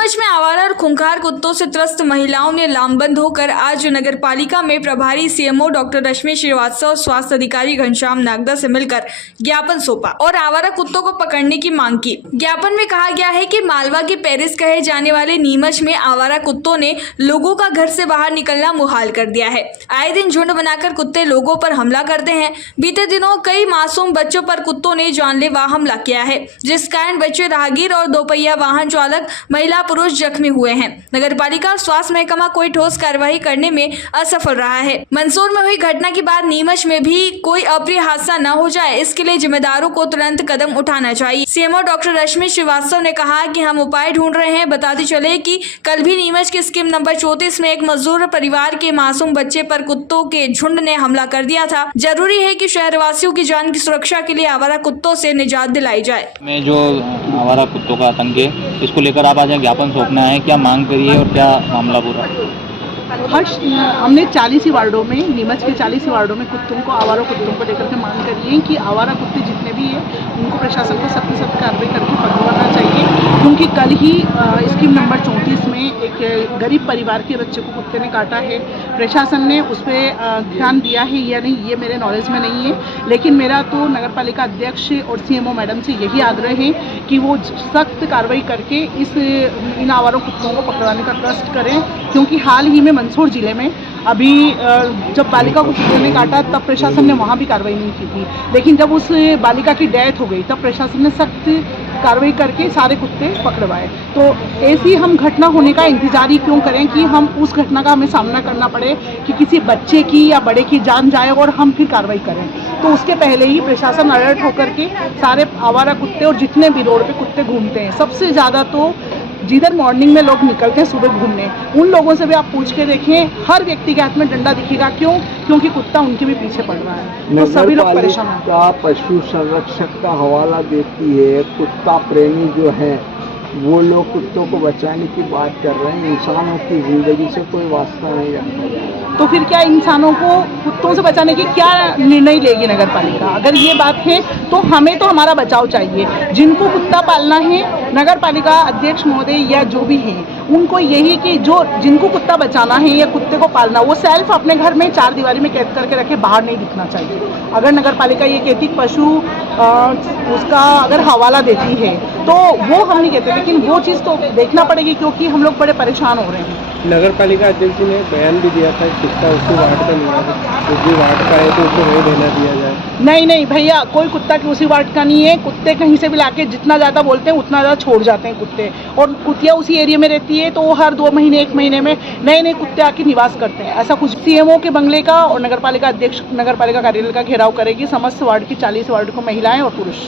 नीमच में आवारा और खूंखार कुत्तों से त्रस्त महिलाओं ने लामबंद होकर आज नगर पालिका में प्रभारी सीएमओ डॉक्टर रश्मि श्रीवास्तव और स्वास्थ्य अधिकारी घनश्याम नागदा से मिलकर ज्ञापन सौंपा और आवारा कुत्तों को पकड़ने की मांग की। ज्ञापन में कहा गया है कि मालवा की पेरिस कहे जाने वाले नीमच में आवारा कुत्तों ने लोगों का घर से बाहर निकलना मुहाल कर दिया है। आए दिन झुंड बनाकर कुत्ते लोगों पर हमला करते हैं। बीते दिनों कई मासूम बच्चों पर कुत्तों ने जानलेवा हमला किया है, जिस कारण बच्चे, राहगीर और दोपहिया वाहन चालक, महिला पुरुष जख्मी हुए हैं। नगरपालिका और स्वास्थ्य महकमा कोई ठोस कार्रवाई करने में असफल रहा है। मंदसौर में हुई घटना के बाद नीमच में भी कोई अप्रिय हादसा न हो जाए, इसके लिए जिम्मेदारों को तुरंत कदम उठाना चाहिए। सीएमओ डॉक्टर रश्मि श्रीवास्तव ने कहा कि हम उपाय ढूंढ रहे हैं। बताते चले कि कल भी नीमच की स्कीम नंबर 34 में एक मजदूर परिवार के मासूम बच्चे पर कुत्तों के झुंड ने हमला कर दिया था। जरूरी है कि शहरवासियों की जान की सुरक्षा के लिए आवारा कुत्तों से निजात दिलाई जाए। में जो आवारा कुत्तों का आतंक है, इसको लेकर आप आज ज्ञापन सौंपना है, क्या मांग करिए और क्या मामला पूरा? हमने 40 ही वार्डों में, नीमच के 40 ही वार्डों में कुत्तों को, आवारा कुत्तों को लेकर के मांग करी है कि आवारा कुत्ते जितने भी हैं उनको प्रशासन को सख्त से सख्त कार्रवाई करके पकड़वाना चाहिए। क्योंकि कल ही स्कीम नंबर 34 में एक गरीब परिवार के बच्चे को कुत्ते ने काटा है। प्रशासन ने उस पर ध्यान दिया है या नहीं ये मेरे नॉलेज में नहीं है, लेकिन मेरा तो नगरपालिका अध्यक्ष और सीएमओ मैडम से यही आग्रह है कि वो सख्त कार्रवाई करके इन आवारा कुत्तों को पकड़वाने का कष्ट करें। क्योंकि हाल ही में मंदसौर जिले में अभी जब बालिका को कुत्ते ने काटा तब प्रशासन ने वहाँ भी कार्रवाई नहीं की थी, लेकिन जब उस बालिका की डेथ हो गई तब प्रशासन ने सख्त कार्रवाई करके सारे कुत्ते पकड़वाए। तो ऐसी हम घटना होने का इंतजार ही क्यों करें कि हम उस घटना का हमें सामना करना पड़े कि किसी बच्चे की या बड़े की जान जाए और हम फिर कार्रवाई करें। तो उसके पहले ही प्रशासन अलर्ट होकर के सारे आवारा कुत्ते और जितने भी रोड पे कुत्ते घूमते हैं, सबसे ज़्यादा तो जिधर मॉर्निंग में लोग निकलते हैं सुबह घूमने, उन लोगों से भी आप पूछ के देखें, हर व्यक्ति के हाथ में डंडा दिखेगा। क्यों? क्योंकि कुत्ता उनके भी पीछे पड़ रहा है। तो सभी लोग परेशान हैं। का पशु संरक्षक का हवाला देती है, कुत्ता प्रेमी जो है वो लोग कुत्तों को बचाने की बात कर रहे हैं। इंसानों की जिंदगी से कोई वास्ता नहीं रखा जा रहा। तो फिर क्या इंसानों को कुत्तों से बचाने की क्या निर्णय लेगी नगर पालिका? अगर ये बात है तो हमें तो हमारा बचाव चाहिए। जिनको कुत्ता पालना है, नगर पालिका अध्यक्ष महोदय या जो भी है, उनको यही कि जिनको कुत्ता बचाना है या कुत्ते को पालना, वो सेल्फ अपने घर में 4 दीवारी में कैद करके रखे, बाहर नहीं दिखना चाहिए। अगर नगर पालिका ये कहती पशु उसका अगर हवाला देती है तो वो हम नहीं कहते, लेकिन वो चीज़ तो देखना पड़ेगी क्योंकि हम लोग बड़े परेशान हो रहे हैं। नगर पालिका अध्यक्ष ने बयान भी दिया था कुत्ता उसी वार्ड का नहीं है, उसी वार्ड का है तो उसको वही रहना दिया जाए। नहीं भैया, कोई कुत्ता की उसी वार्ड का नहीं है। कुत्ते कहीं से भी लाके जितना ज़्यादा बोलते हैं उतना ज़्यादा छोड़ जाते हैं कुत्ते, और कुतिया उसी एरिया में रहती है तो वो हर 2 महीने 1 महीने में नए कुत्ते आके निवास करते हैं। ऐसा कुछ सीएमओ के बंगले का और नगर पालिका अध्यक्ष नगर पालिका कार्यालय का घेराव करेगी समस्त वार्ड की 40 वार्ड को, महिलाएं और पुरुष।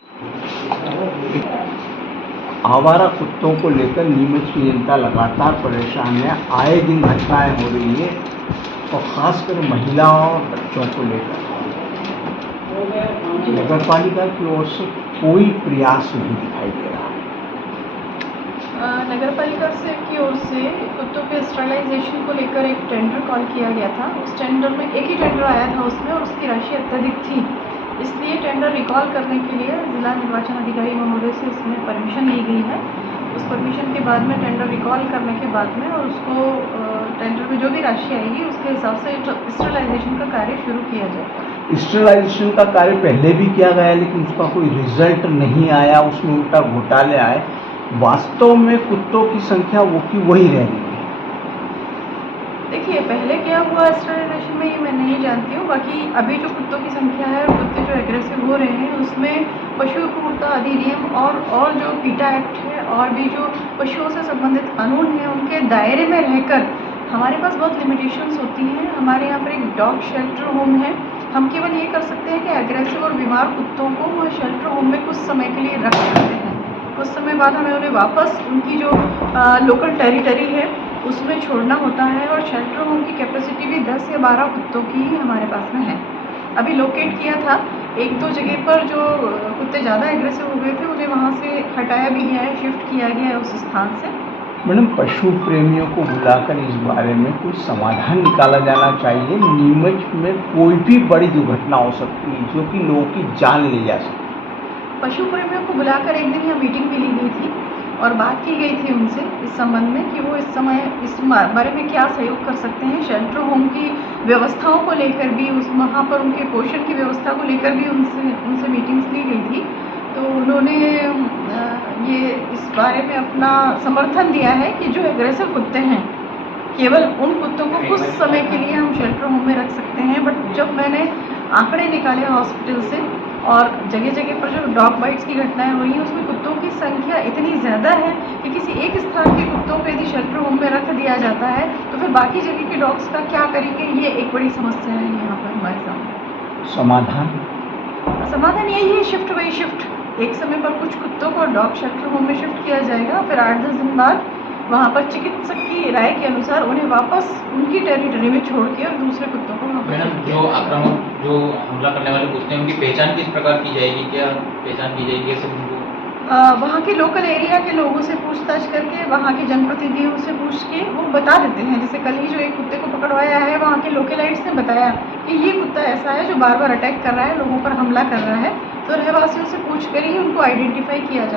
आवारा कुत्तों को लेकर नीमच की जनता लगातार परेशान है। आए दिन घटनाएं हो रही है और खासकर महिलाओं और बच्चों को लेकर नगर पालिका की ओर से कोई प्रयास नहीं दिखाई दे रहा। नगर पालिका की ओर से कुत्तों के स्टरलाइजेशन को लेकर एक टेंडर कॉल किया गया था। उस टेंडर में एक ही टेंडर आया था उसमें, और उसकी राशि अत्यधिक थी, इसलिए टेंडर रिकॉल करने के लिए जिला निर्वाचन अधिकारी महोदय से इसमें परमिशन ली गई है। उस परमिशन के बाद में टेंडर रिकॉल करने के बाद में और उसको टेंडर में जो भी राशि आएगी उसके हिसाब से स्टरलाइजेशन का कार्य शुरू किया जाएगा। स्टरलाइजेशन का कार्य पहले भी किया गया लेकिन उसका कोई रिजल्ट नहीं आया, उसमें उल्टा घोटाले आए। वास्तव में कुत्तों की संख्या वो की वही रह रही है। देखिए, पहले क्या हुआ स्टरलाइजेशन में ये मैं नहीं जानती हूँ। बाकी अभी जो कुत्तों की संख्या है, कुत्ते जो एग्रेसिव हो रहे हैं, उसमें पशु उपभोक्ता अधिनियम और जो पीटा एक्ट है और भी जो पशुओं से संबंधित कानून हैं उनके दायरे में रहकर हमारे पास बहुत लिमिटेशंस होती हैं। हमारे यहाँ पर एक डॉग शेल्टर होम है। हम केवल ये कर सकते हैं कि एग्रेसिव और बीमार कुत्तों को वो शेल्टर होम में कुछ समय के लिए रख सकते हैं। कुछ समय बाद हमें उन्हें वापस उनकी जो लोकल टेरिटरी है उसमें छोड़ना होता है, और शेल्टर होम की कैपेसिटी भी 10 या 12 कुत्तों की ही हमारे पास में है। अभी लोकेट किया था 1-2 जगह पर जो कुत्ते ज़्यादा एग्रेसिव हो गए थे, उन्हें वहाँ से हटाया भी गया है, शिफ्ट किया गया है उस स्थान से। मैडम, पशु प्रेमियों को बुलाकर इस बारे में कोई समाधान निकाला जाना चाहिए। नीमच में कोई भी बड़ी दुर्घटना हो सकती है जो कि लोगों की जान ले जा सकती है। पशु प्रेमियों को बुलाकर एक दिन यह मीटिंग भी ली गई थी और बात की गई थी उनसे इस संबंध में कि वो इस समय इस बारे में क्या सहयोग कर सकते हैं। शेल्टर होम की व्यवस्थाओं को लेकर भी वहाँ पर उनके पोषण की व्यवस्था को लेकर भी उनसे मीटिंग्स ली गई थी। तो उन्होंने ये इस बारे में अपना समर्थन दिया है कि जो एग्रेसिव कुत्ते हैं केवल उन कुत्तों को कुछ समय के लिए हम शेल्टर होम में रख सकते हैं। बट जब मैंने आंकड़े निकाले हॉस्पिटल से और जगह जगह पर जो डॉग बाइट्स की घटनाएं हुई हैं उसमें कुत्तों की संख्या इतनी ज़्यादा है कि किसी एक स्थान के कुत्तों को यदि शेल्टर होम में रख दिया जाता है तो फिर बाकी जगह के डॉग्स का क्या करेंगे, ये एक बड़ी समस्या है यहाँ पर हमारे सामने। समाधान यही है, शिफ्ट बाई शिफ्ट। एक समय पर कुछ कुत्तों को डॉग शेल्टर होम में शिफ्ट किया जाएगा, फिर 8-10 दिन बाद वहाँ पर चिकित्सक की राय के अनुसार उन्हें वापस उनकी टेरिटरी में छोड़ के और दूसरे कुत्तों को वहाँ पर। मैडम, जो आक्रामक जो हमला करने वाले कुत्ते हैं उनकी पहचान किस प्रकार की जाएगी, क्या पहचान की जाएगी, कैसे उनको? वहाँ के लोकल एरिया के लोगों से पूछताछ करके, वहाँ के जनप्रतिनिधियों से पूछ के वो बता देते हैं। जैसे कल ही जो एक कुत्ते को पकड़वाया है, वहाँ के लोकलाइट्स ने बताया कि ये कुत्ता ऐसा है जो बार बार अटैक कर रहा है, लोगों पर हमला कर रहा है। तो रहवासियों से पूछ कर ही उनको आइडेंटिफाई किया जा